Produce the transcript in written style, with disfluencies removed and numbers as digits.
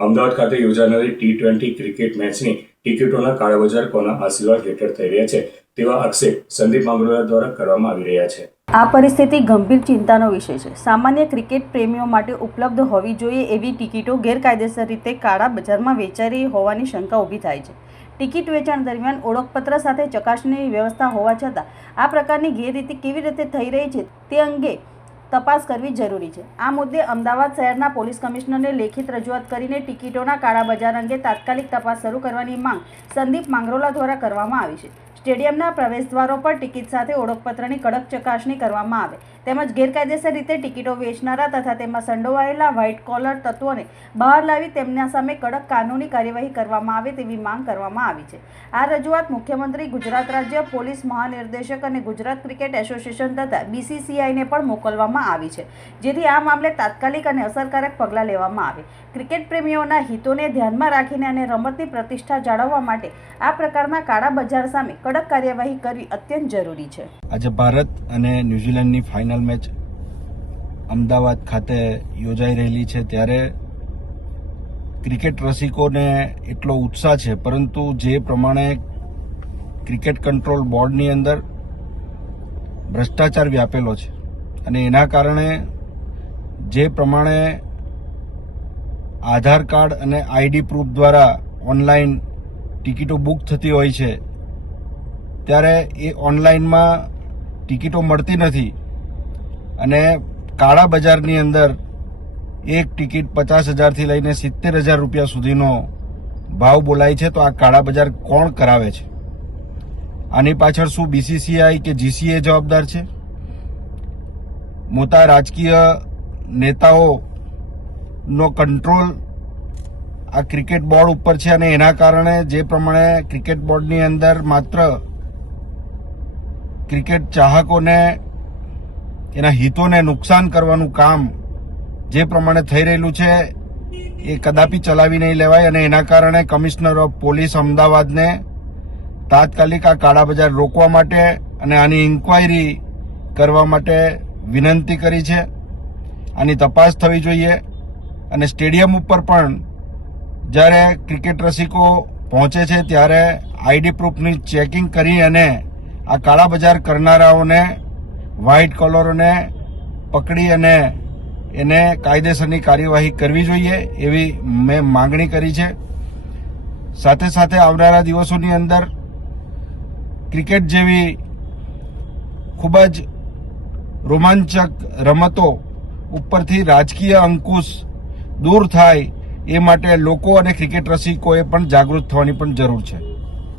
અમદાવાદ ખાતે યોજાનારી T20 cricket મેચની ટિકિટોના કાળાબજાર કોના આશીર્વાદ હેઠળ થઈ રહ્યા છે તેવા આક્ષેપ સંદીપ માંગરોળા દ્વારા કરવામાં આવી રહ્યા છે। આ પરિસ્થિતિ ગંભીર ચિંતાનો વિષય છે। સામાન્ય ક્રિકેટ પ્રેમીઓ માટે ઉપલબ્ધ હોવી જોઈએ એવી ટિકિટો ગેરકાયદેસર રીતે કાળા બજારમાં વેચાઈ રહી હોવાની શંકા ઊભી થાય છે। ટિકિટ વેચાણ દરમિયાન ઓળખપત્ર સાથે ચકાસણીની વ્યવસ્થા હોવા છતાં આ પ્રકારની ગેરરીતિ કેવી રીતે થઈ રહી છે તે અંગે તપાસ કરવી જરૂરી છે। આ મુદ્દે અમદાવાદ શહેરના પોલીસ કમિશનરને લેખિત રજૂઆત કરીને ટિકિટોના કાળા બજાર અંગે તાત્કાલિક તપાસ શરૂ કરવાની માંગ સંદીપ માંગરોળા દ્વારા કરવામાં આવી છે। સ્ટેડિયમના પ્રવેશદ્વારો પર ટિકિટ સાથે ઓળખપત્રની કડક ચકાસણી કરવામાં આવે તેમજ ગેરકાયદેસર રીતે ટિકિટો વેચનારા તથા તેમાં સંડોવાયેલા વ્હાઇટ કોલર તત્વોને બહાર લાવી તેમના સામે કડક કાનૂની કાર્યવાહી કરવામાં આવે તેવી માંગ કરવામાં આવી છે। આ રજૂઆત મુખ્યમંત્રી, ગુજરાત રાજ્ય પોલીસ મહાનિર્દેશક અને ગુજરાત ક્રિકેટ એસોસિએશન તથા BCCIને પણ મોકલવામાં આવી છે, જેથી આ મામલે તાત્કાલિક અને અસરકારક પગલાં લેવામાં આવે। ક્રિકેટ પ્રેમીઓના હિતોને ધ્યાનમાં રાખીને અને રમતની પ્રતિષ્ઠા જાળવવા માટે આ પ્રકારના કાળા બજાર સામે કડક કાર્યવાહી કરવી અત્યંત જરૂરી છે। આજે ભારત અને ન્યૂઝીલેન્ડની ફાઇનલ મેચ અમદાવાદ ખાતે યોજાઈ રહેલી છે, ત્યારે ક્રિકેટ રસિકોને એટલો ઉત્સાહ છે, પરંતુ જે પ્રમાણે ક્રિકેટ કંટ્રોલ બોર્ડની અંદર ભ્રષ્ટાચાર વ્યાપેલો છે અને એના કારણે જે પ્રમાણે આધાર કાર્ડ અને ID પ્રૂફ દ્વારા ઓનલાઈન ટિકિટો બુક થતી હોય છે, ત્યારે એ ઓનલાઈનમાં ટિકિટો મળતી નથી અને કાળા બજારની અંદર એક ટિકિટ 50,000થી લઈને 70,000 રૂપિયા સુધીનો ભાવ બોલાય છે। તો આ કાળા બજાર કોણ કરાવે છે? આની પાછળ શું BCCI કે GCA જવાબદાર છે? મોટા રાજકીય નેતાઓનો કંટ્રોલ આ ક્રિકેટ બોર્ડ ઉપર છે અને એના કારણે જે પ્રમાણે ક્રિકેટ બોર્ડની અંદર માત્ર ક્રિકેટ ચાહકોને એના હિતોને નુકસાન કરવાનું કામ જે પ્રમાણે થઈ રહેલું છે એ કદાપી ચલાવી નહીં લેવાય અને એના કારણે કમિશનર ઓફ પોલીસ અમદાવાદને તાત્કાલિક આ કાળા બજાર રોકવા માટે અને આની ઇન્ક્વાયરી કરવા માટે વિનંતી કરી છે। આની તપાસ થવી જોઈએ અને સ્ટેડિયમ ઉપર પણ જ્યારે ક્રિકેટ રસિકો પહોંચે છે ત્યારે ID પ્રૂફની ચેકિંગ કરી અને આ કાળા બજાર કરનારાઓને, વ્હાઇટ કોલરોને પકડી અને એને કાયદેસરની કાર્યવાહી કરવી જોઈએ એવી મેં માંગણી કરી છે। સાથે સાથે આવનારા દિવસોની અંદર ક્રિકેટ જેવી ખૂબ જ રોમાંચક રમતો ઉપરથી રાજકીય અંકુશ દૂર થાય એ માટે લોકો અને ક્રિકેટ રસિકોએ પણ જાગૃત થવાની પણ જરૂર છે।